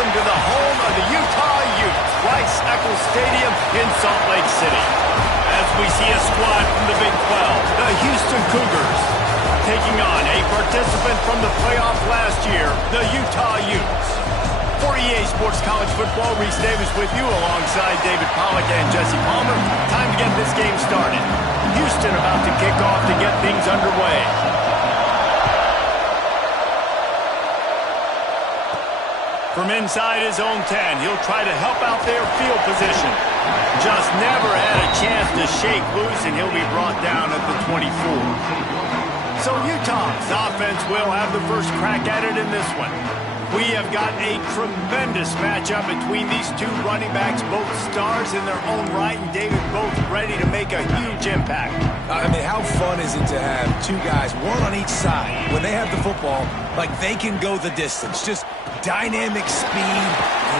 welcome to the home of the Utah Utes, Rice-Eccles Stadium in Salt Lake City. As we see a squad from the Big 12, the Houston Cougars, taking on a participant from the playoff last year, the Utah Utes. For EA Sports College Football, Reese Davis with you alongside David Pollack and Jesse Palmer. Time to get this game started. Houston about to kick off to get things underway. From inside his own 10, he'll try to help out their field position. Just never had a chance to shake loose, and he'll be brought down at the 24. So Utah's offense will have the first crack at it in this one. We have got a tremendous matchup between these two running backs, both stars in their own right, and David, both ready to make a huge impact. I mean, how fun is it to have two guys, one on each side, when they have the football, like they can go the distance. Just dynamic speed,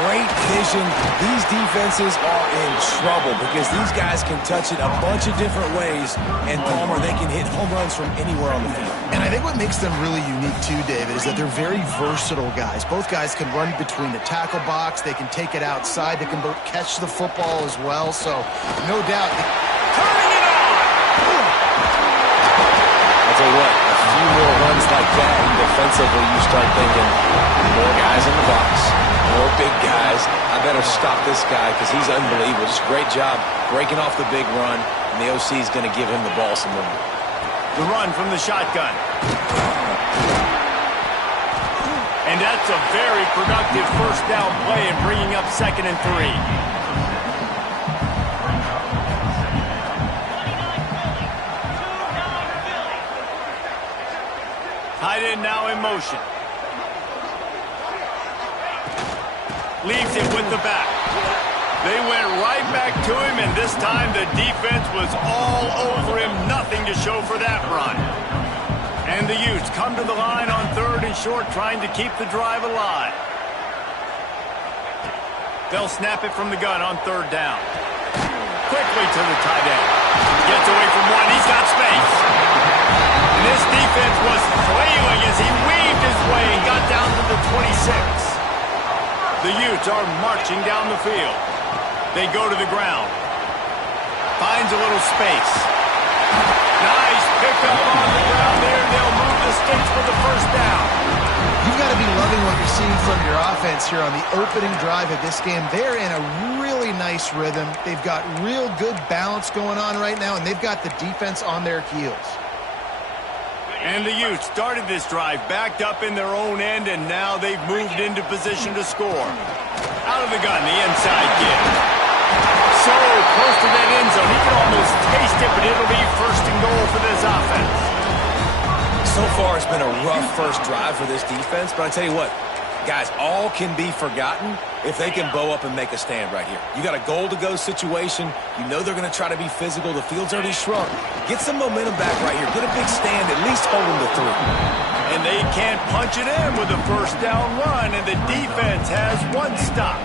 great vision. These defenses are in trouble because these guys can touch it a bunch of different ways, and Palmer, they can hit home runs from anywhere on the field. And I think what makes them really unique too, David, is that they're very versatile guys. Both guys can run between the tackle box. They can take it outside. They can both catch the football as well. So, no doubt. Turning it on! I'll tell you what, a few more runs like that, and defensively you start thinking, more guys in the box, more big guys. I better stop this guy because he's unbelievable. Just great job breaking off the big run, and the OC is going to give him the ball some more. The run from the shotgun. And that's a very productive first down play and bringing up 2nd and 3. Tight end now in motion. Leaves it with the back. They went right back to him, and this time the defense was all over him. Nothing to show for that run. And the Utes come to the line on 3rd and short, trying to keep the drive alive. They'll snap it from the gun on 3rd down. Quickly to the tight end. Gets away from one. He's got space. And this defense was flailing as he weaved his way and got down to the 26. The Utes are marching down the field. They go to the ground. Finds a little space. Nice pickup on the ground there. They'll move the sticks for the first down. You've got to be loving what you're seeing from your offense here on the opening drive of this game. They're in a really nice rhythm. They've got real good balance going on right now, and they've got the defense on their heels. And the Utes started this drive backed up in their own end, and now they've moved into position to score. Out of the gun, the inside kid. So close to that end zone, he can almost taste it, but it'll be 1st and goal for this offense. So far, it's been a rough first drive for this defense, but I tell you what, guys, all can be forgotten if they can bow up and make a stand right here. You got a goal-to-go situation. You know they're going to try to be physical. The field's already shrunk. Get some momentum back right here. Get a big stand. At least hold them to 3. And they can't punch it in with a first down run, and the defense has 1 stop.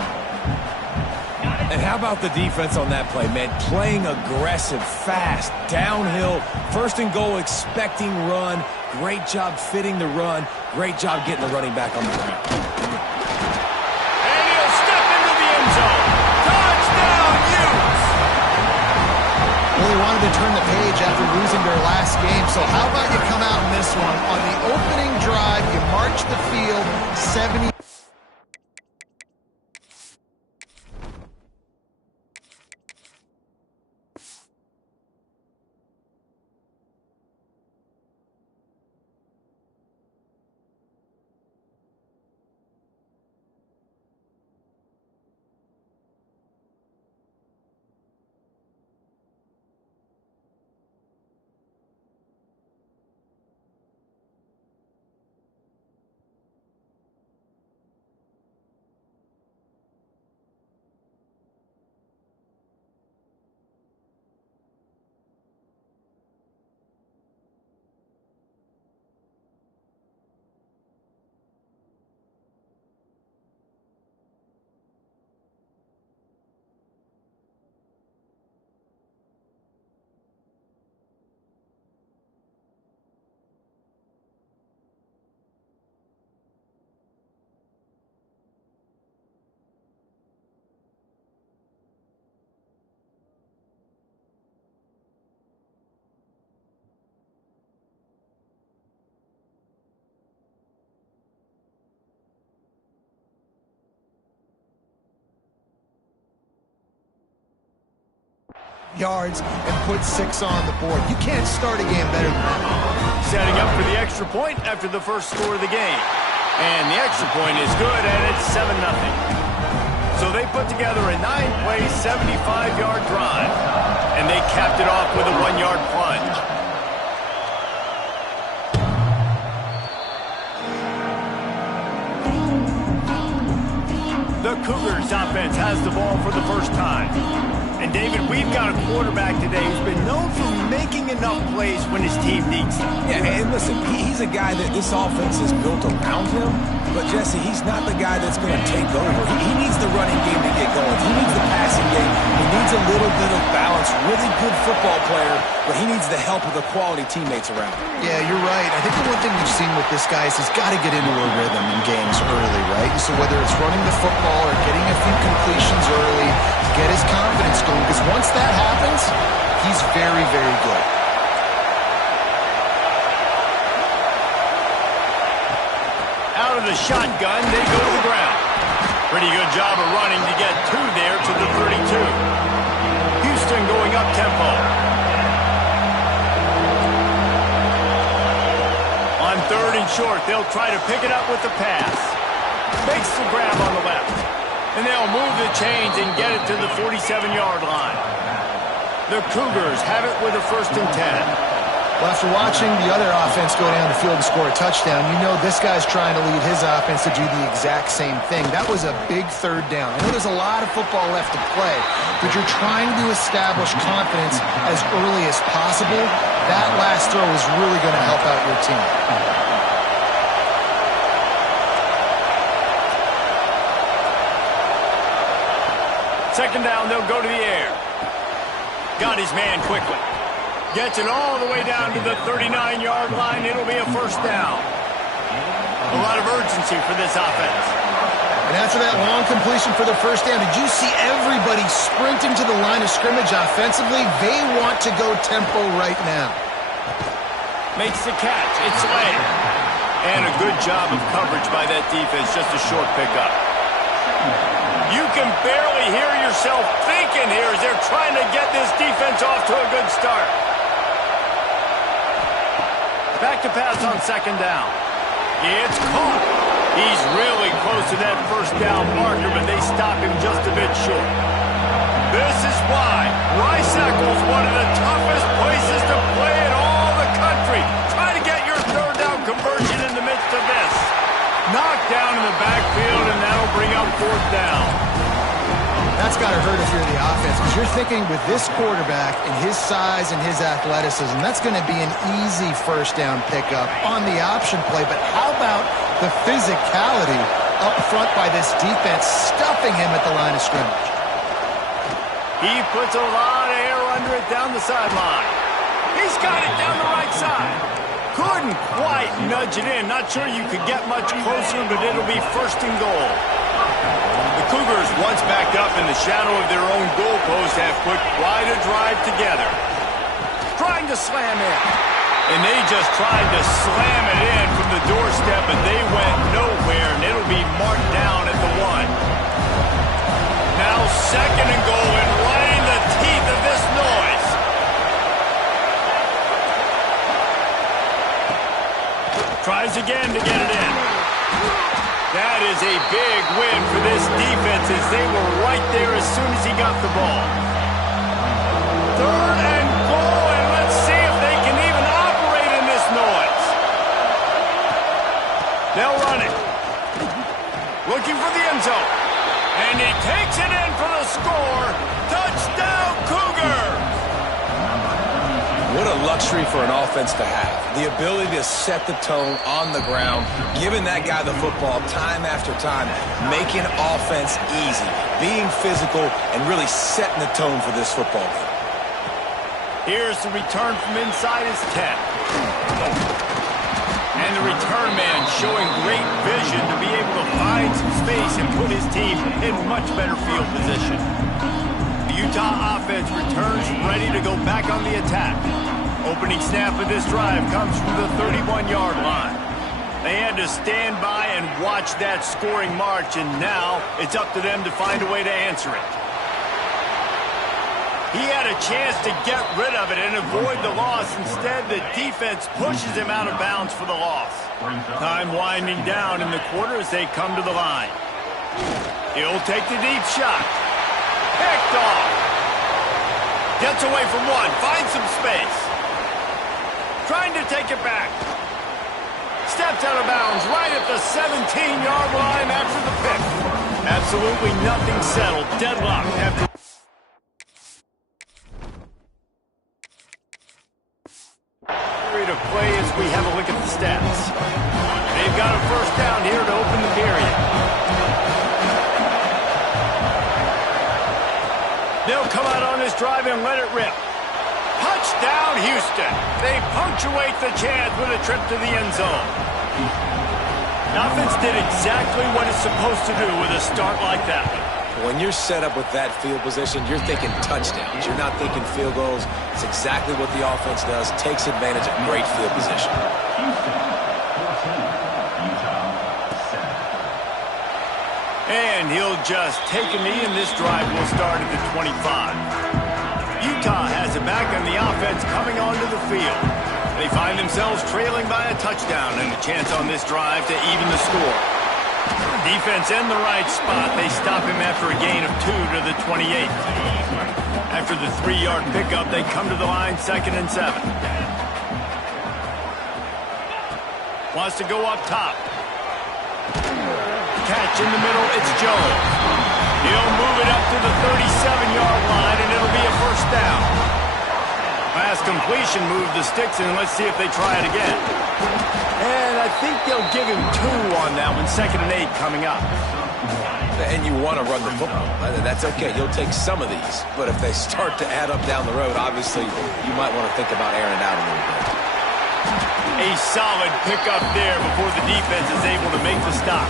And how about the defense on that play, man? Playing aggressive, fast, downhill, 1st and goal, expecting run. Great job fitting the run. Great job getting the running back on the ground. And he'll step into the end zone. Touchdown, Utes! Well, they wanted to turn the page after losing their last game, so how about you come out in this one? On the opening drive, you march the field 70. yards and put 6 on the board. You can't start a game better than that. Setting up for the extra point after the first score of the game. And the extra point is good, and it's 7-0. So they put together a 9-play, 75-yard drive. And they capped it off with a 1-yard plunge. The Cougars offense has the ball for the first time. And, David, we've got a quarterback today who's been known for making enough plays when his team needs them. Yeah, and listen, he's a guy that this offense is built around him. But, Jesse, he's not the guy that's going to take over. He needs the running game to get going. He needs the passing game. He needs a little bit of balance. Really good football player, but he needs the help of the quality teammates around him. Yeah, you're right. I think the one thing we've seen with this guy is he's got to get into a rhythm in games early, right? And so whether it's running the football or getting a few completions early, get his confidence going, because once that happens, he's very, very good. Out of the shotgun, they go to the ground. Pretty good job of running to get 2 there to the 32. Houston going up tempo. On 3rd and short, they'll try to pick it up with the pass. Makes the grab on the left. And they'll move the chains and get it to the 47-yard line. The Cougars have it with a 1st and 10. Well, after watching the other offense go down the field and score a touchdown, you know this guy's trying to lead his offense to do the exact same thing. That was a big 3rd down. I know there's a lot of football left to play, but you're trying to establish confidence as early as possible. That last throw is really going to help out your team. 2nd down, they'll go to the air. Got his man quickly. Gets it all the way down to the 39-yard line. It'll be a 1st down. A lot of urgency for this offense. And after that long completion for the 1st down, did you see everybody sprinting to the line of scrimmage offensively? They want to go tempo right now. Makes the catch. It's late. And a good job of coverage by that defense. Just a short pickup. You can barely hear yourself thinking here as they're trying to get this defense off to a good start. Back to pass on 2nd down. It's caught. He's really close to that 1st down marker, but they stop him just a bit short. This is why Rice-Eccles, one of the toughest places to play in all the country. Try to get your 3rd down conversion in the midst of this. Knocked down in the backfield, and that'll bring up 4th down. That's got to hurt if you're the offense, because you're thinking with this quarterback and his size and his athleticism, that's going to be an easy 1st down pickup on the option play. But how about the physicality up front by this defense, stuffing him at the line of scrimmage? He puts a lot of air under it down the sideline. He's got it down the right side. Couldn't quite nudge it in. Not sure you could get much closer, but it'll be 1st and goal. The Cougars, once backed up in the shadow of their own goalpost, have put quite a drive together. Trying to slam in. And they just tried to slam it in from the doorstep, but they went nowhere, and it'll be marked down at the 1. Now 2nd and goal, and right in the teeth of this noise. Tries again to get it in. That is a big win for this defense as they were right there as soon as he got the ball. 3rd and goal, and let's see if they can even operate in this noise. They'll run it. Looking for the end zone. And he takes it in for the score. Touchdown, Cougars! What a luxury for an offense to have. The ability to set the tone on the ground, giving that guy the football time after time, making offense easy, being physical, and really setting the tone for this football game. Here's the return from inside his 10. And the return man showing great vision to be able to find some space and put his team in much better field position. The Utah offense returns ready to go back on the attack. Opening snap of this drive comes from the 31-yard line. They had to stand by and watch that scoring march, and now it's up to them to find a way to answer it. He had a chance to get rid of it and avoid the loss. Instead, the defense pushes him out of bounds for the loss. Time winding down in the quarter as they come to the line. He'll take the deep shot. Picked off. Gets away from one. Finds some space. Trying to take it back. Steps out of bounds right at the 17-yard line after the pick. Absolutely nothing settled. Deadlock after... of play as we have a look at the stats. They've got a first down here to open the period. They'll come out on this drive and let it rip. Touchdown, Houston. They punctuate the chance with a trip to the end zone. The offense did exactly what it's supposed to do with a start like that one. When you're set up with that field position, you're thinking touchdowns. You're not thinking field goals. It's exactly what the offense does. Takes advantage of great field position. And he'll just take a knee, and this drive will start at the 25. Utah has it back, and the offense coming onto the field. They find themselves trailing by a touchdown and a chance on this drive to even the score. Defense in the right spot. They stop him after a gain of 2 to the 28. After the 3-yard pickup, they come to the line 2nd and 7. Wants to go up top. Catch in the middle, it's Jones. He'll move it up to the 37-yard line, and it'll be a first down. Pass completion, move the sticks, and let's see if they try it again. And I think they'll give him 2 on that one. 2nd and 8 coming up. And you want to run the football. That's okay. You'll take some of these. But if they start to add up down the road, obviously, you might want to think about airing it out a little bit. A solid pickup there before the defense is able to make the stop.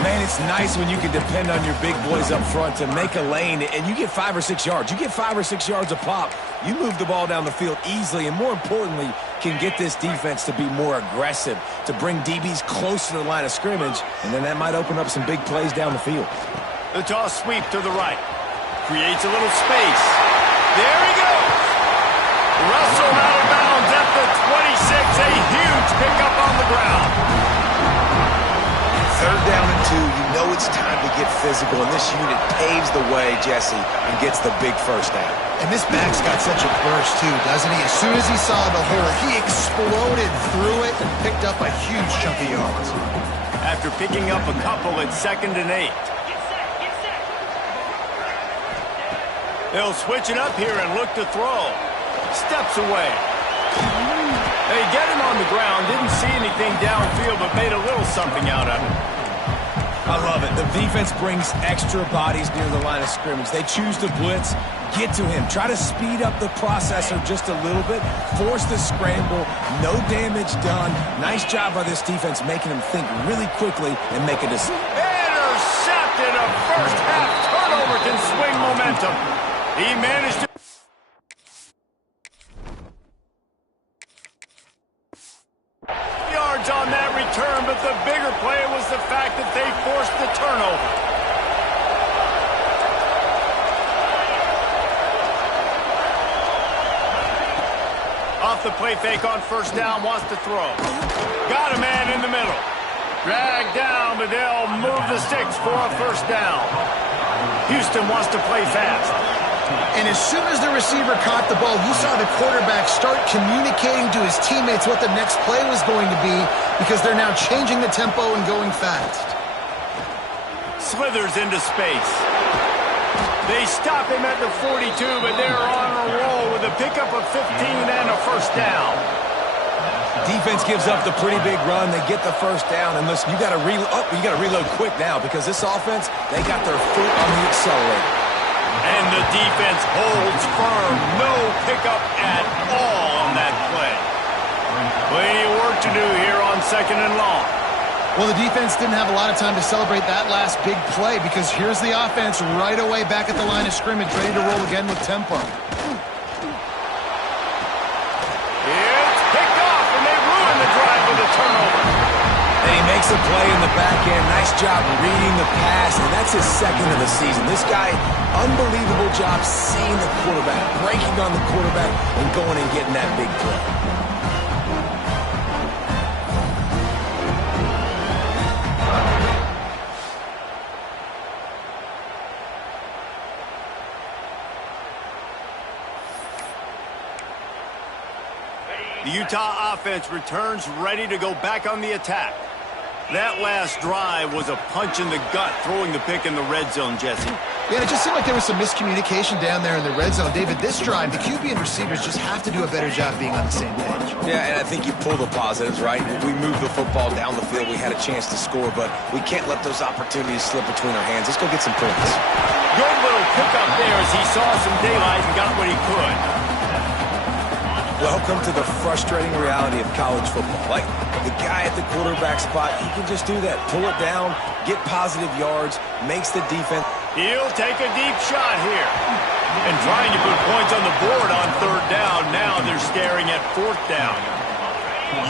Man, it's nice when you can depend on your big boys up front to make a lane, and you get 5 or 6 yards. You get 5 or 6 yards a pop. You move the ball down the field easily, and more importantly, can get this defense to be more aggressive, to bring DBs close to the line of scrimmage, and then that might open up some big plays down the field. The toss sweep to the right. Creates a little space. There he goes. Russell out of bounds at the 26. A huge pickup on the ground. 3rd down and 2. You know it's time to get physical, and this unit paves the way, Jesse, and gets the big first down. And this back's got such a burst, too, doesn't he? As soon as he saw the hole, he exploded through it and picked up a huge chunk of yards. After picking up a couple at 2nd and 8. They'll switch it up here and look to throw. Steps away. They get him on the ground. Didn't see anything downfield, but made a little something out of it. I love it. The defense brings extra bodies near the line of scrimmage. They choose to blitz, get to him, try to speed up the processor just a little bit, force the scramble, no damage done. Nice job by this defense making him think really quickly and make a decision. Intercepted. A first-half turnover can swing momentum. He managed to... yards on that return, but the bigger play was the fact that they forced the turnover. Off the play fake on first down, wants to throw. Got a man in the middle. Dragged down, but they'll move the sticks for a first down. Houston wants to play fast. And as soon as the receiver caught the ball, you saw the quarterback start communicating to his teammates what the next play was going to be, because they're now changing the tempo and going fast. Slithers into space. They stop him at the 42, but they're on a roll with a pickup of 15 and a first down. Defense gives up the pretty big run. They get the first down, and listen, you got to reload quick now, because this offense, they got their foot on the accelerator. And the defense holds firm. No pickup at all on that play. Plenty of work to do here on 2nd and long. Well, the defense didn't have a lot of time to celebrate that last big play, because here's the offense right away back at the line of scrimmage, ready to roll again with tempo. It's picked off, and they ruin the drive with a turnover. And he makes makes a play in the back end. Nice job reading the pass, and that's his second of the season. This guy, unbelievable job seeing the quarterback, breaking on the quarterback, and going and getting that big play. The Utah offense returns ready to go back on the attack. That last drive was a punch in the gut, throwing the pick in the red zone, Jesse. Yeah, it just seemed like there was some miscommunication down there in the red zone. David, this drive, the QB and receivers just have to do a better job being on the same page. Yeah, and I think you pull the positives, right? We moved the football down the field. We had a chance to score, but we can't let those opportunities slip between our hands. Let's go get some points. Good little pickup there as he saw some daylight and got what he could. Welcome to the frustrating reality of college football. Like, the guy at the quarterback spot, he can just do that. Pull it down, get positive yards, makes the defense. He'll take a deep shot here. And trying to put points on the board on third down. Now they're staring at fourth down.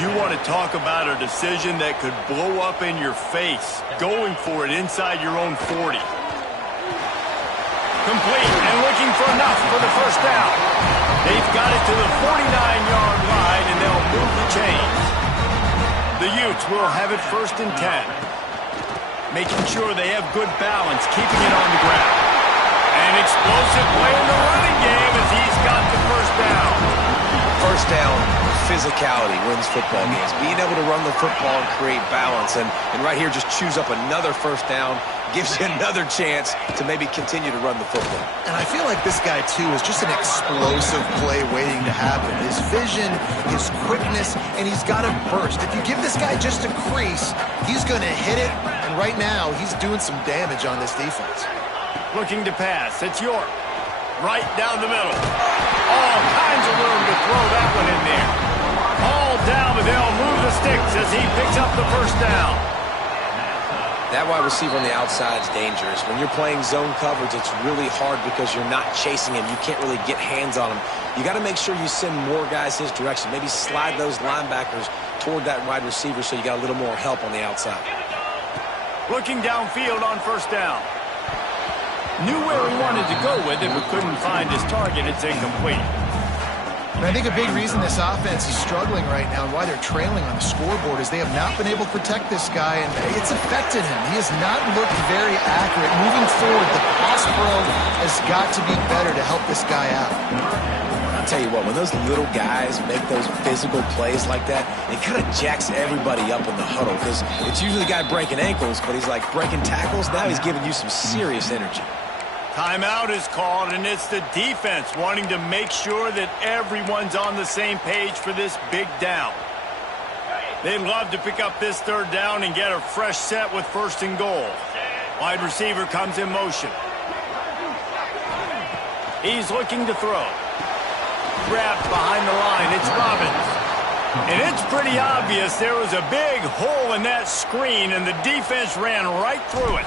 You want to talk about a decision that could blow up in your face. Going for it inside your own 40. Complete and looking for enough for the first down. They've got it to the 49-yard line, and they'll move the chains. The Utes will have it 1st and 10. Making sure they have good balance, keeping it on the ground. An explosive play in the running game as he's got the first down. First down, physicality wins football games. Being able to run the football and create balance. And right here, just choose up another first down, gives you another chance to maybe continue to run the football. And I feel like this guy, too, is just an explosive play waiting to happen. His vision, his quickness, and he's got a burst. If you give this guy just a crease, he's going to hit it. And right now, he's doing some damage on this defense. Looking to pass. It's York. Right down the middle. All kinds of room to throw that one in there. All down, but they'll move the sticks as he picks up the first down. That wide receiver on the outside is dangerous. When you're playing zone coverage, it's really hard because you're not chasing him. You can't really get hands on him. You got to make sure you send more guys his direction. Maybe slide those linebackers toward that wide receiver so you got a little more help on the outside. Looking downfield on first down. Knew where he wanted to go with it, but couldn't find his target. It's incomplete. And I think a big reason this offense is struggling right now and why they're trailing on the scoreboard is they have not been able to protect this guy, and it's affected him. He has not looked very accurate. Moving forward, the pass pro has got to be better to help this guy out. I'll tell you what, when those little guys make those physical plays like that, it kind of jacks everybody up in the huddle because it's usually the guy breaking ankles, but he's like breaking tackles. Now he's giving you some serious energy. Timeout is called, and it's the defense wanting to make sure that everyone's on the same page for this big down. They'd love to pick up this third down and get a fresh set with 1st and goal. Wide receiver comes in motion. He's looking to throw. Grabbed behind the line. It's Robbins. And it's pretty obvious there was a big hole in that screen, and the defense ran right through it.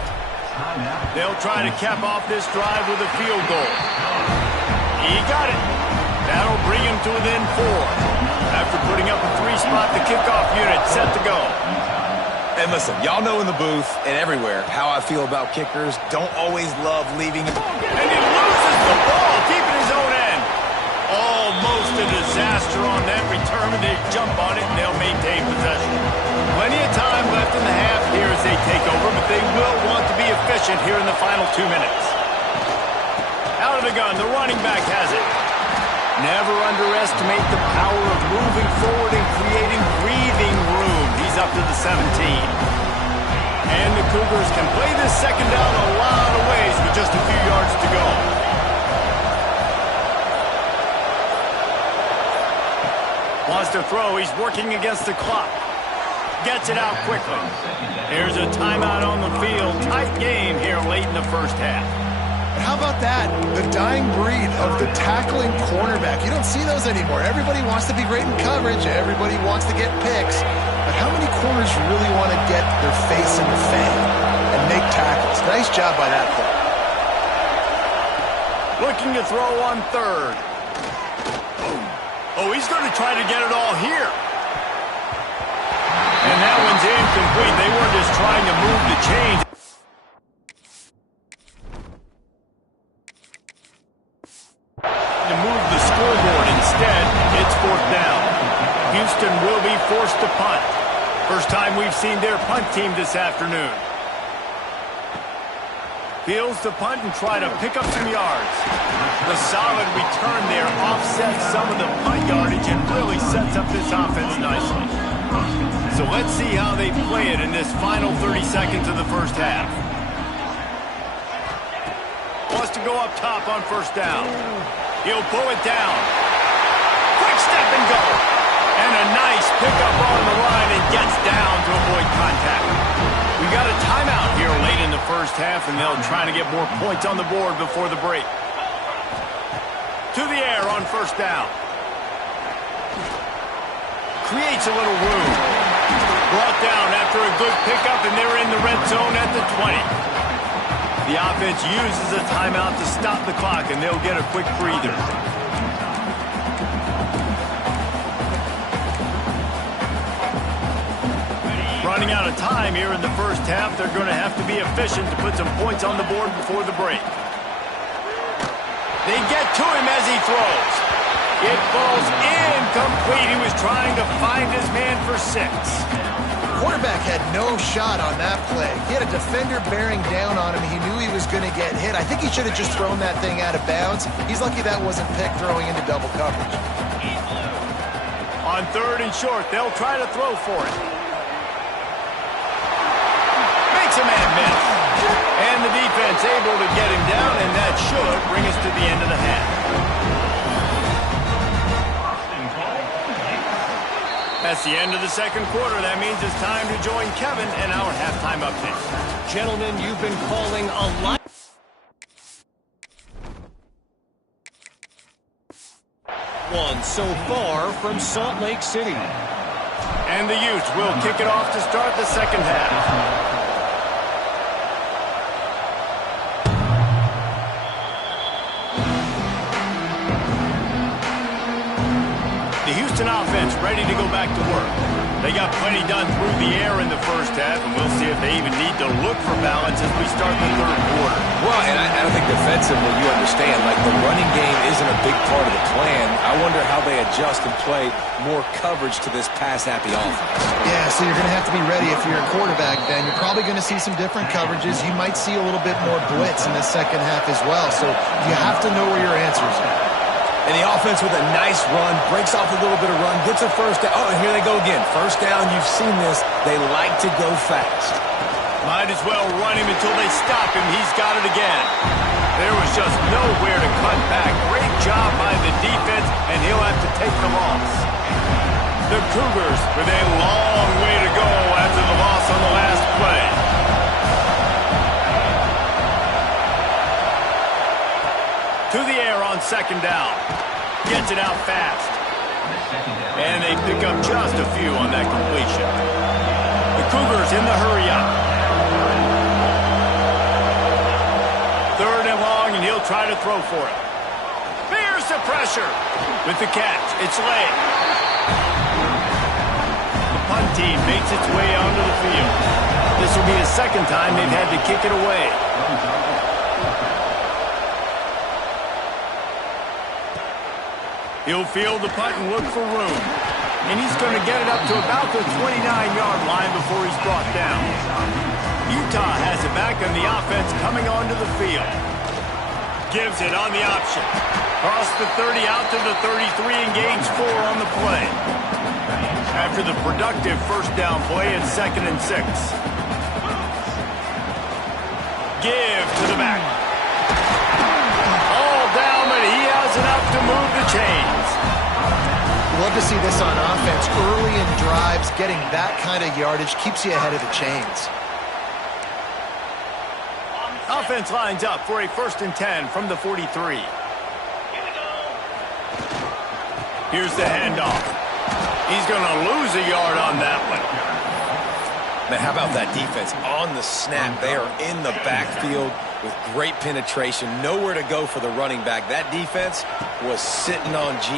They'll try to cap off this drive with a field goal. He got it. That'll bring him to within 4. After putting up a 3-spot, the kickoff unit set to go. And listen, y'all know in the booth and everywhere how I feel about kickers. Don't always love leaving. And he loses the ball, keeping his own end. Almost a disaster on that return. They jump on it, and they'll maintain possession. Plenty of time left in the half here as they take over, but they will want to be efficient here in the final 2 minutes. Out of the gun, the running back has it. Never underestimate the power of moving forward and creating breathing room. He's up to the 17. And the Cougars can play this second down a lot of ways with just a few yards to go. Wants to throw. He's working against the clock. Gets it out quickly. There's a timeout on the field. Tight game here late in the first half. And how about that? The dying breed of the tackling cornerback. You don't see those anymore. Everybody wants to be great in coverage. Everybody wants to get picks. But how many corners really want to get their face in the fan and make tackles? Nice job by that player. Looking to throw on 3rd. Oh, he's going to try to get it all here. And that one's incomplete. They weren't just trying to move the chains. To move the scoreboard instead, it's 4th down. Houston will be forced to punt. First time we've seen their punt team this afternoon. Fields to punt and try to pick up some yards. The solid return there offsets some of the punt yardage and really sets up this offense nicely. So let's see how they play it in this final 30 seconds of the first half. Wants to go up top on 1st down. He'll pull it down. Quick step and go. And a nice pickup on the line and gets down to avoid contact. We got a timeout here late in the first half, and they'll try to get more points on the board before the break. To the air on 1st down. Creates a little room. Brought down after a good pickup, and they're in the red zone at the 20. The offense uses a timeout to stop the clock, and they'll get a quick breather. Running out of time here in the first half. They're going to have to be efficient to put some points on the board before the break. They get to him as he throws. It falls incomplete. He was trying to find his man for 6. Quarterback had no shot on that play. He had a defender bearing down on him. He knew he was going to get hit. I think he should have just thrown that thing out of bounds. He's lucky that wasn't picked throwing into double coverage. On 3rd and short, they'll try to throw for it. Makes a man miss. And the defense able to get him down, and that should bring us to the end of the half. That's the end of the second quarter. That means it's time to join Kevin and our halftime update. Gentlemen, you've been calling a lot. One so far from Salt Lake City. And the Utes will kick it off to start the second half. The Houston offense ready to go back to work. They got plenty done through the air in the first half, and we'll see if they even need to look for balance as we start the third quarter. Well, and I don't think defensively you understand, like the running game isn't a big part of the plan. I wonder how they adjust and play more coverage to this pass-happy offense. Yeah, so you're going to have to be ready if you're a quarterback, Ben. You're probably going to see some different coverages. You might see a little bit more blitz in the second half as well, so you have to know where your answers are. And the offense with a nice run, breaks off a little bit of run, gets a 1st down. Oh, and here they go again. 1st down, you've seen this. They like to go fast. Might as well run him until they stop him. He's got it again. There was just nowhere to cut back. Great job by the defense, and he'll have to take the loss. The Cougars with a long way to go after the loss on the last play. To the air on 2nd down. Gets it out fast. And they pick up just a few on that completion. The Cougars in the hurry up. 3rd and long, and he'll try to throw for it. Bears the pressure. With the catch, it's late. The punt team makes its way onto the field. This will be the 2nd time they've had to kick it away. He'll field the punt and look for room. And he's going to get it up to about the 29-yard line before he's brought down. Utah has it back, and the offense coming onto the field. Gives it on the option. Across the 30 out to the 33, and gains 4 on the play. After the productive 1st down play, it's 2nd and 6. Give to the back. Down, but he has enough to move the chains. Love to see this on offense. Early in drives, getting that kind of yardage keeps you ahead of the chains. Offense lines up for a 1st and 10 from the 43. Here's the handoff. He's going to lose a yard on that one. Man, how about that defense on the snap? They are in the backfield with great penetration, nowhere to go for the running back. That defense was sitting on G,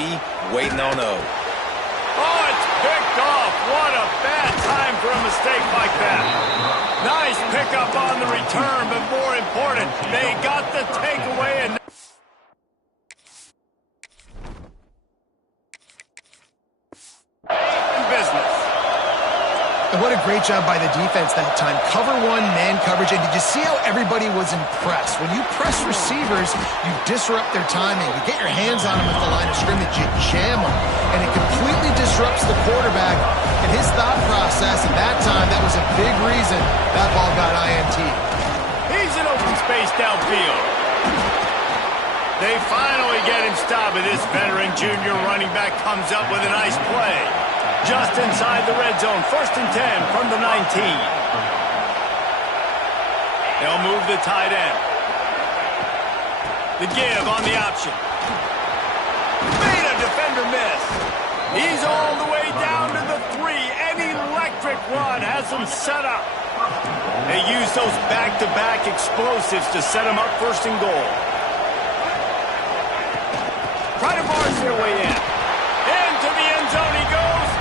waiting on O. Oh, it's picked off. What a bad time for a mistake by pick up on the return, but more important, they got the takeaway and business. And what a great job by the defense that time. Cover one, man coverage, and did you see how everybody was impressed? When you press receivers, you disrupt their timing. You get your hands on them at the line of scrimmage, you jam them, and it completely disrupts the quarterback and his thought process. And that time, that was a big reason that ball got INT. He's in open space downfield. They finally get him stopped, and this veteran junior running back comes up with a nice play. Just inside the red zone, 1st and 10 from the 19. They'll move the tight end. The give on the option. Made a defender miss. He's all the way down to the 3. An electric run has him set up. They use those back-to-back explosives to set him up 1st and goal. Try to barge their way in. Into the end zone he goes.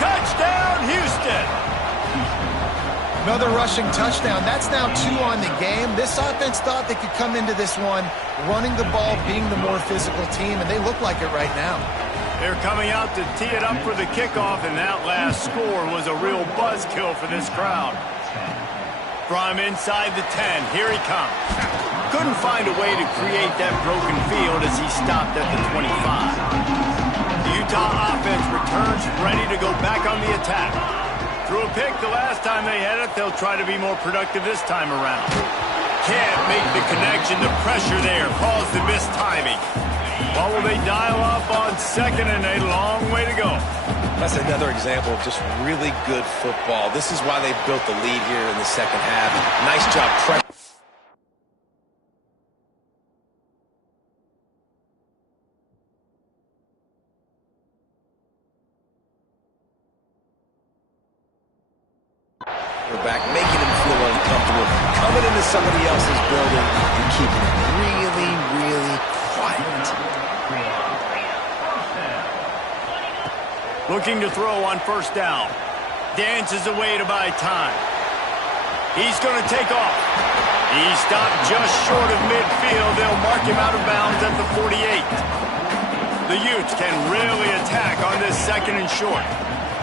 Touchdown, Houston! Another rushing touchdown. That's now 2 on the game. This offense thought they could come into this one running the ball, being the more physical team, and they look like it right now. They're coming out to tee it up for the kickoff, and that last score was a real buzzkill for this crowd. From inside the 10, here he comes. Couldn't find a way to create that broken field as he stopped at the 25. The Utah offense returns ready to go back on the attack. Threw a pick the last time they had it. They'll try to be more productive this time around. Can't make the connection. The pressure there caused the missed timing. What will they dial up on 2nd and a long way to go? That's another example of just really good football. This is why they built the lead here in the second half. Nice job. Back, making him feel uncomfortable, coming into somebody else's building and keeping it really, really quiet. Looking to throw on 1st down. Dances away to buy time. He's going to take off. He stopped just short of midfield. They'll mark him out of bounds at the 48. The Utes can really attack on this 2nd and short.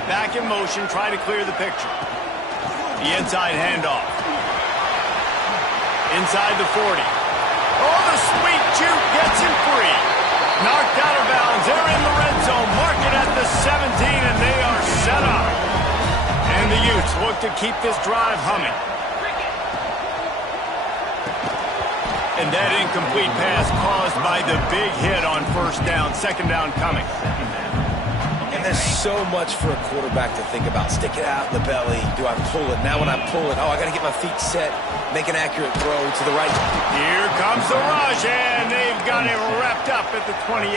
Back in motion, try to clear the picture. The inside handoff. Inside the 40. Oh, the sweet juke gets him free. Knocked out of bounds. They're in the red zone. Mark it at the 17, and they are set up. And the Utes look to keep this drive humming. And that incomplete pass caused by the big hit on 1st down. 2nd down coming. And there's so much for a quarterback to think about. Stick it out in the belly. Do I pull it? Now when I pull it, oh, I got to get my feet set. Make an accurate throw to the right. Here comes the rush, and they've got it wrapped up at the 28.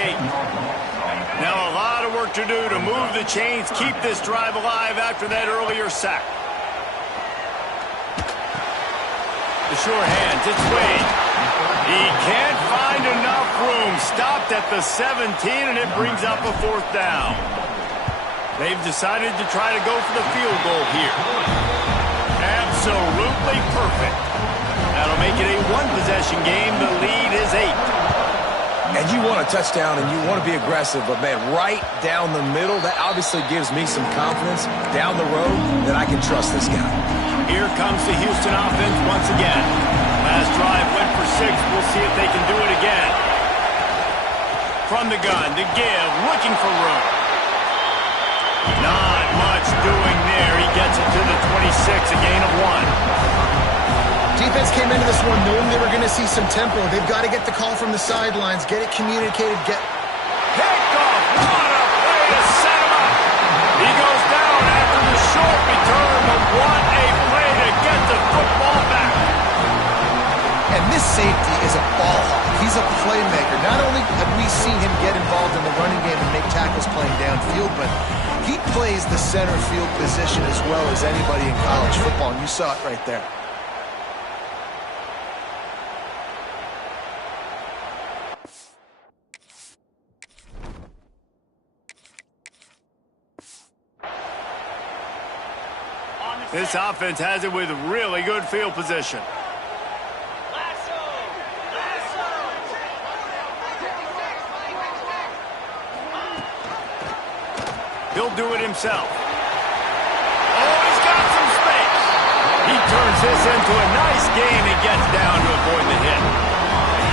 Now a lot of work to do to move the chains, keep this drive alive after that earlier sack. The sure hands, it's Wade. He can't find enough room. Stopped at the 17, and it brings up a 4th down. They've decided to try to go for the field goal here. Absolutely perfect. That'll make it a 1-possession game. The lead is 8. And you want a touchdown, and you want to be aggressive, but, man, right down the middle, that obviously gives me some confidence down the road that I can trust this guy. Here comes the Houston offense once again. Last drive went for 6. We'll see if they can do it again. From the gun, the give, looking for room. Not much doing there. He gets it to the 26, a gain of 1. Defense came into this one knowing they were going to see some tempo. They've got to get the call from the sidelines, get it communicated, get... Picked off. What a play to set him up. He goes down after the short return, but what a play to get the football back. And this safety is a ball hawk. He's a playmaker. Not only have we seen him get involved in the running game and make tackles playing downfield, but he plays the center field position as well as anybody in college football, and you saw it right there. On the This offense has it with really good field position. He'll do it himself. Oh, he's got some space. He turns this into a nice game and gets down to avoid the hit.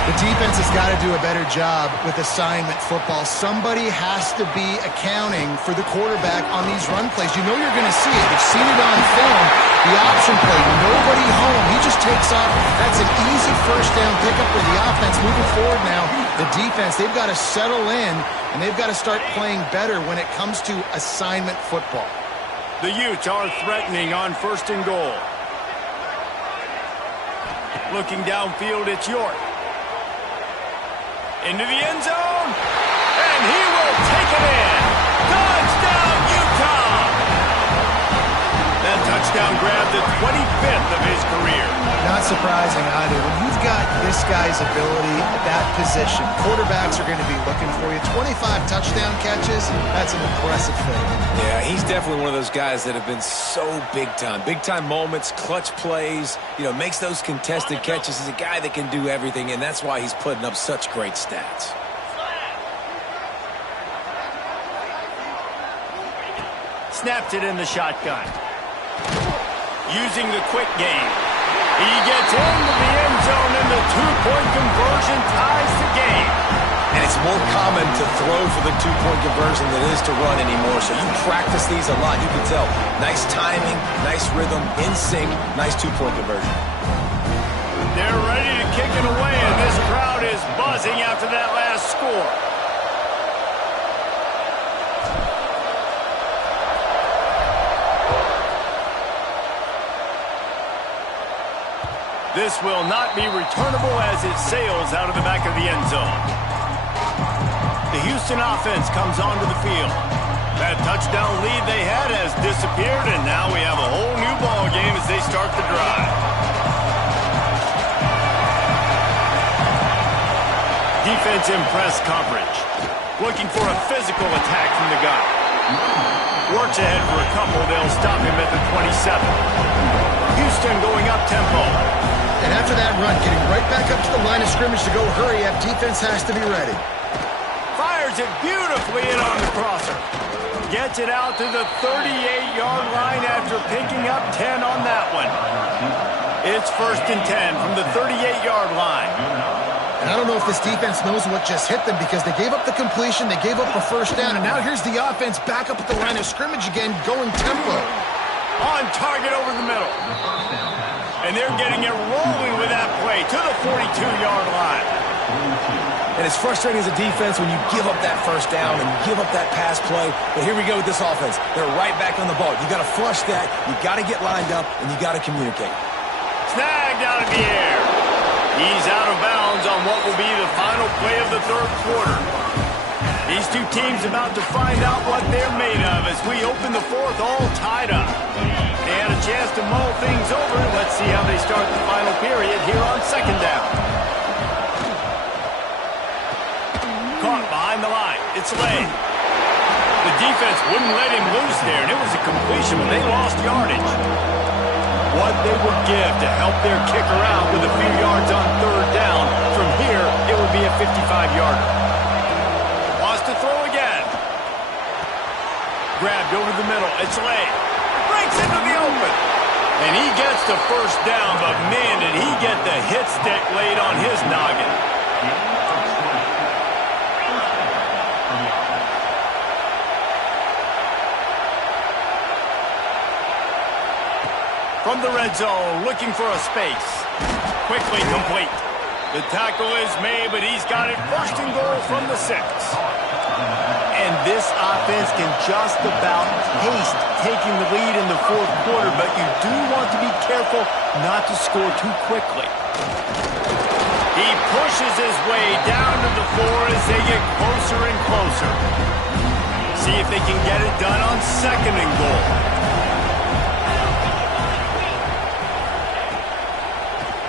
The defense has got to do a better job with assignment football. Somebody has to be accounting for the quarterback on these run plays. You know you're going to see it. You've seen it on film. The option play, nobody home. He just takes off. That's an easy first down pickup for the offense. Moving forward now, the defense, they've got to settle in, and they've got to start playing better when it comes to assignment football. The Utes are threatening on 1st and goal. Looking downfield, it's York. Into the end zone, and he will take it in. Touchdown, Utah! That touchdown grabbed the 25th of his career. Not surprising either. When you've got this guy's ability at that position, quarterbacks are going to be looking for you. 25 touchdown catches, that's an impressive thing. Yeah, he's definitely one of those guys that have been so big time. Big time moments, clutch plays, makes those contested catches. He's a guy that can do everything, and that's why he's putting up such great stats. Snapped it in the shotgun. Using the quick game. He gets into the end zone, and the two-point conversion ties the game. And it's more common to throw for the two-point conversion than it is to run anymore. So you practice these a lot. You can tell. Nice timing, nice rhythm, in sync, nice two-point conversion. They're ready to kick it away, and this crowd is buzzing after that last score. This will not be returnable as it sails out of the back of the end zone. The Houston offense comes onto the field. That touchdown lead they had has disappeared, and now we have a whole new ball game as they start the drive. Defense in press coverage. Looking for a physical attack from the gun. Works ahead for a couple. They'll stop him at the 27. Houston going up tempo. And after that run, getting right back up to the line of scrimmage to go hurry up, defense has to be ready. Fires it beautifully in on the crosser. Gets it out to the 38-yard line after picking up 10 on that one. It's 1st and 10 from the 38-yard line. And I don't know if this defense knows what just hit them because they gave up the completion, they gave up a first down, and now here's the offense back up at the line of scrimmage again, going tempo. On target over the middle. And they're getting it rolling with that play to the 42-yard line. And it's frustrating as a defense when you give up that first down and you give up that pass play. But here we go with this offense. They're right back on the ball. You got to flush that. You got to get lined up, and you got to communicate. Snagged out of the air. He's out of bounds on what will be the final play of the 3rd quarter. These two teams about to find out what they're made of as we open the 4th all tied up. They had a chance to mull things over. Let's see how they start the final period here on 2nd down. Caught behind the line. It's Lay. The defense wouldn't let him loose there, and it was a completion, but they lost yardage. What they would give to help their kicker out with a few yards on 3rd down. From here, it would be a 55-yarder. Wants to throw again. Grabbed over the middle. It's Lay. Breaks into the open. And he gets the first down, but man, did he get the hit stick laid on his noggin. From the red zone, looking for a space. Quickly complete. The tackle is made, but he's got it 1st and goal from the 6. And this offense can just about haste taking the lead in the 4th quarter, but you do want to be careful not to score too quickly. He pushes his way down to the floor as they get closer and closer. See if they can get it done on 2nd and goal.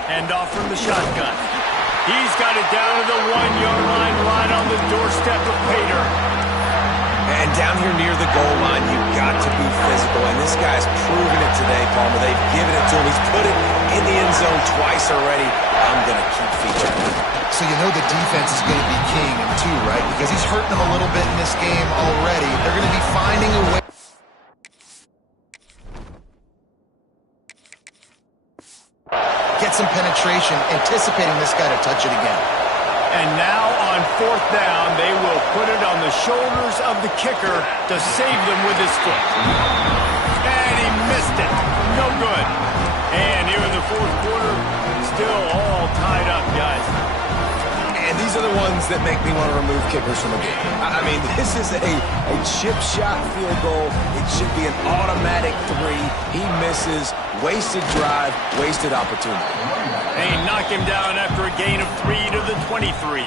Hand off from the shotgun. He's got it down to the 1-yard line right on the doorstep of Pater. And down here near the goal line, you've got to be physical. And this guy's proven it today, Palmer. They've given it to him. He's put it in the end zone twice already. I'm going to keep featuring him. So you know the defense is going to be king too, right? Because he's hurting them a little bit in this game already. They're going to be finding a way. Get some penetration, anticipating this guy to touch it again. And now on fourth down, they will put it on the shoulders of the kicker to save them with his foot. And he missed it. No good. And here in the fourth quarter, still all tied up, guys. And these are the ones that make me want to remove kickers from the game. I mean, this is a chip shot field goal. It should be an automatic 3. He misses. Wasted drive, wasted opportunity. They knock him down after a gain of 3 to the 23.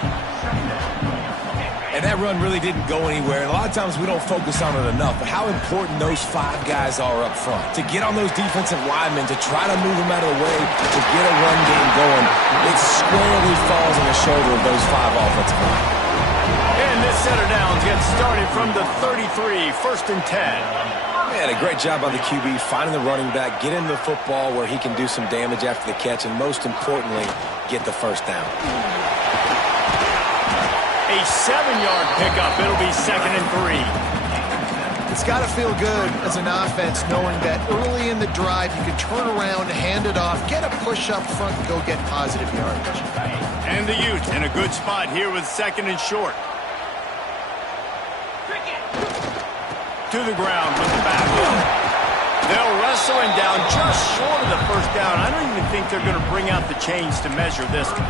And that run really didn't go anywhere. And a lot of times we don't focus on it enough. But how important those 5 guys are up front. To get on those defensive linemen, to try to move them out of the way, to get a run game going, it squarely falls on the shoulder of those 5 offensive linemen. And this set of downs gets started from the 33, 1st and 10. Man, a great job by the QB finding the running back, get him the football where he can do some damage after the catch, and most importantly, get the first down. A 7-yard pickup. It'll be 2nd and 3. It's got to feel good as an offense knowing that early in the drive you can turn around, hand it off, get a push up front, and go get positive yardage. And the Utes in a good spot here with 2nd and short. To the ground with the back. They'll wrestle him down just short of the first down. I don't even think they're going to bring out the chains to measure this one.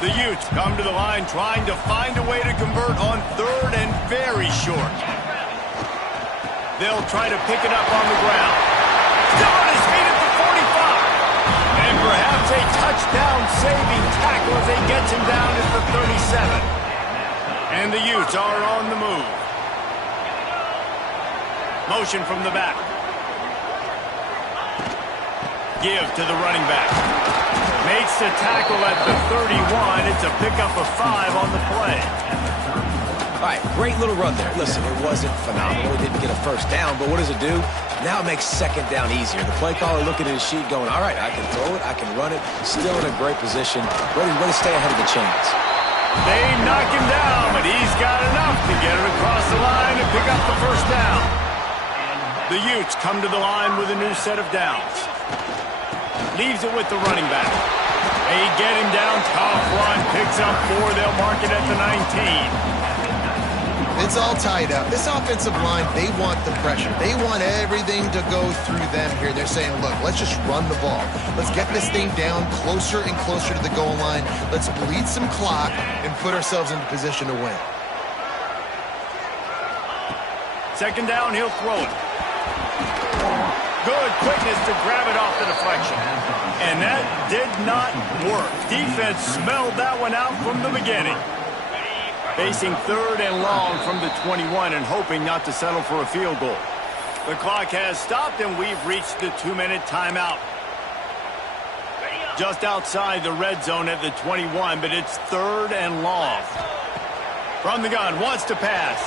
The Utes come to the line trying to find a way to convert on 3rd and very short. They'll try to pick it up on the ground. Still on his feet at the 45. And perhaps a touchdown-saving tackle as he gets him down at the 37. And the Utes are on the move. Motion from the back. Give to the running back. Makes the tackle at the 31. It's a pickup of 5 on the play. All right, great little run there. Listen, it wasn't phenomenal. It didn't get a first down, but what does it do? Now it makes 2nd down easier. The play caller looking at his sheet going, all right, I can throw it, I can run it. Still in a great position, ready to stay ahead of the chains. They knock him down, but he's got enough to get it across the line and pick up the first down. The Utes come to the line with a new set of downs. Leaves it with the running back. They get him down, tough run, picks up 4. They'll mark it at the 19. It's all tied up. This offensive line, they want the pressure. They want everything to go through them here. They're saying, look, let's just run the ball. Let's get this thing down closer and closer to the goal line. Let's bleed some clock and put ourselves into position to win. 2nd down, he'll throw it. Good quickness to grab it off the deflection. And that did not work. Defense smelled that one out from the beginning. Facing 3rd and long from the 21 and hoping not to settle for a field goal. The clock has stopped and we've reached the 2-minute timeout. Just outside the red zone at the 21, but it's 3rd and long. From the gun, wants to pass.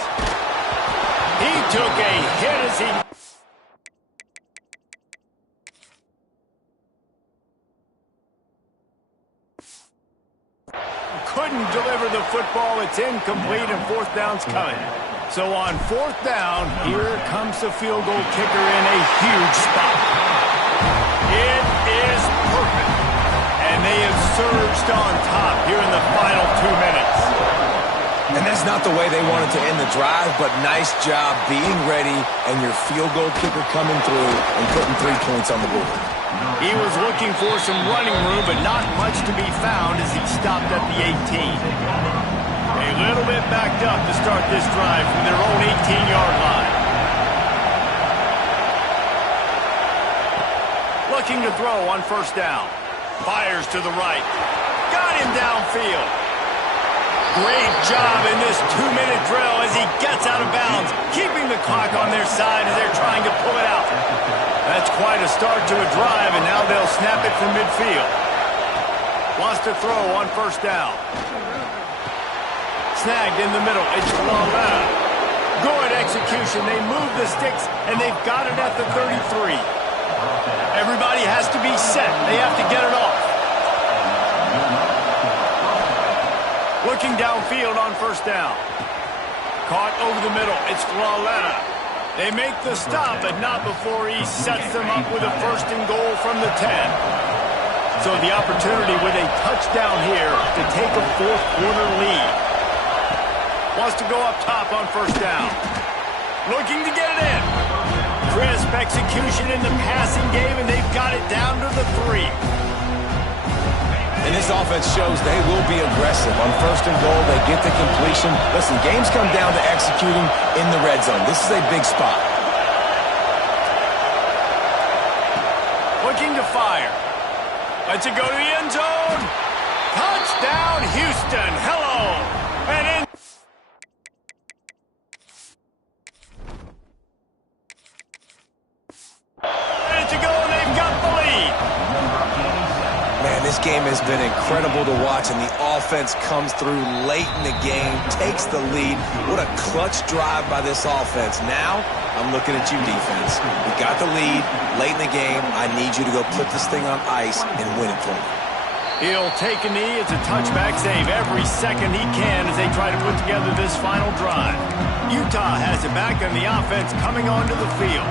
He took a hit as he... couldn't deliver the football. It's incomplete and 4th down's coming. So on 4th down, here comes the field goal kicker in a huge spot. It is perfect. And they have surged on top here in the final 2 minutes. And that's not the way they wanted to end the drive, but nice job being ready and your field goal kicker coming through and putting 3 points on the board. He was looking for some running room, but not much to be found as he stopped at the 18. A little bit backed up to start this drive from their own 18-yard line. Looking to throw on 1st down. Fires to the right. Got him downfield. Great job in this 2-minute drill as he gets out of bounds, keeping the clock on their side as they're trying to pull it out. That's quite a start to a drive, and now they'll snap it from midfield. Wants to throw on first down. Snagged in the middle. It's Lalana. Good execution. They move the sticks, and they've got it at the 33. Everybody has to be set. They have to get it off. Looking downfield on first down. Caught over the middle. It's Lalana. They make the stop, but not before he sets them up with a first and goal from the 10. So the opportunity with a touchdown here to take a fourth-quarter lead. Wants to go up top on first down. Looking to get it in. Crisp execution in the passing game, and they've got it down to the 3. And this offense shows they will be aggressive. On first and goal, they get the completion. Listen, games come down to executing in the red zone. This is a big spot. Looking to fire. Lets it go to the end zone. Touchdown, Houston. Hello. And in. Ready to go, and they've got the lead. Man, this game has been incredible to watch, and the offense comes through late in the game, takes the lead. What a clutch drive by this offense. Now, I'm looking at you, defense. We got the lead late in the game. I need you to go put this thing on ice and win it for me. He'll take a knee. It's a touchback save every second he can as they try to put together this final drive. Utah has it back on the offense coming onto the field.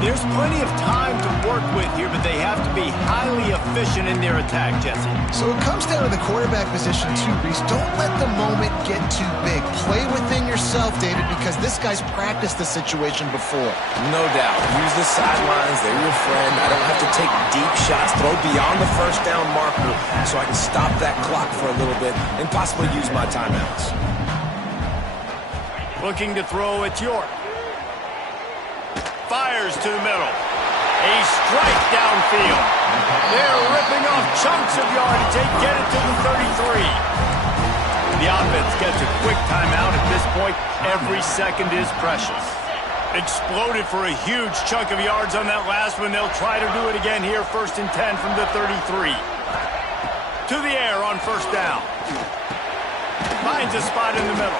There's plenty of time to work with here, but they have to be highly efficient in their attack, Jesse. So it comes down to the quarterback position too, Reese. Don't let the moment get too big. Play within yourself, David, because this guy's practiced the situation before. No doubt. Use the sidelines. They're your friend. I don't have to take deep shots. Throw beyond the first down marker so I can stop that clock for a little bit and possibly use my timeouts. Looking to throw at York. Fires to the middle. A strike downfield. They're ripping off chunks of yardage. They get it to the 33. The offense gets a quick timeout at this point. Every second is precious. Exploded for a huge chunk of yards on that last one. They'll try to do it again here. First and 10 from the 33. To the air on first down. Finds a spot in the middle.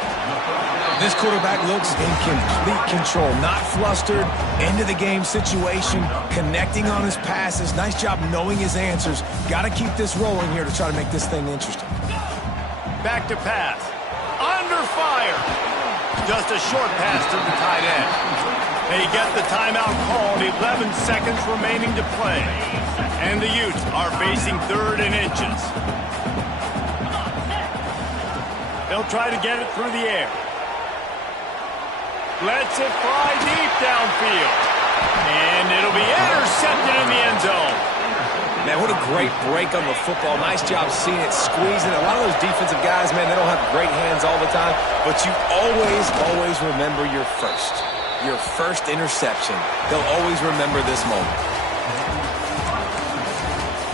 This quarterback looks in complete control, not flustered, end-of-the-game situation, connecting on his passes. Nice job knowing his answers. Got to keep this rolling here to try to make this thing interesting. Back to pass. Under fire. Just a short pass to the tight end. They get the timeout called. 11 seconds remaining to play. And the Utes are facing 3rd and inches. They'll try to get it through the air. Lets it fly deep downfield. And it'll be intercepted in the end zone. Man, what a great break on the football. Nice job seeing it squeezing. A lot of those defensive guys, man, they don't have great hands all the time. But you always remember your first interception. They'll always remember this moment.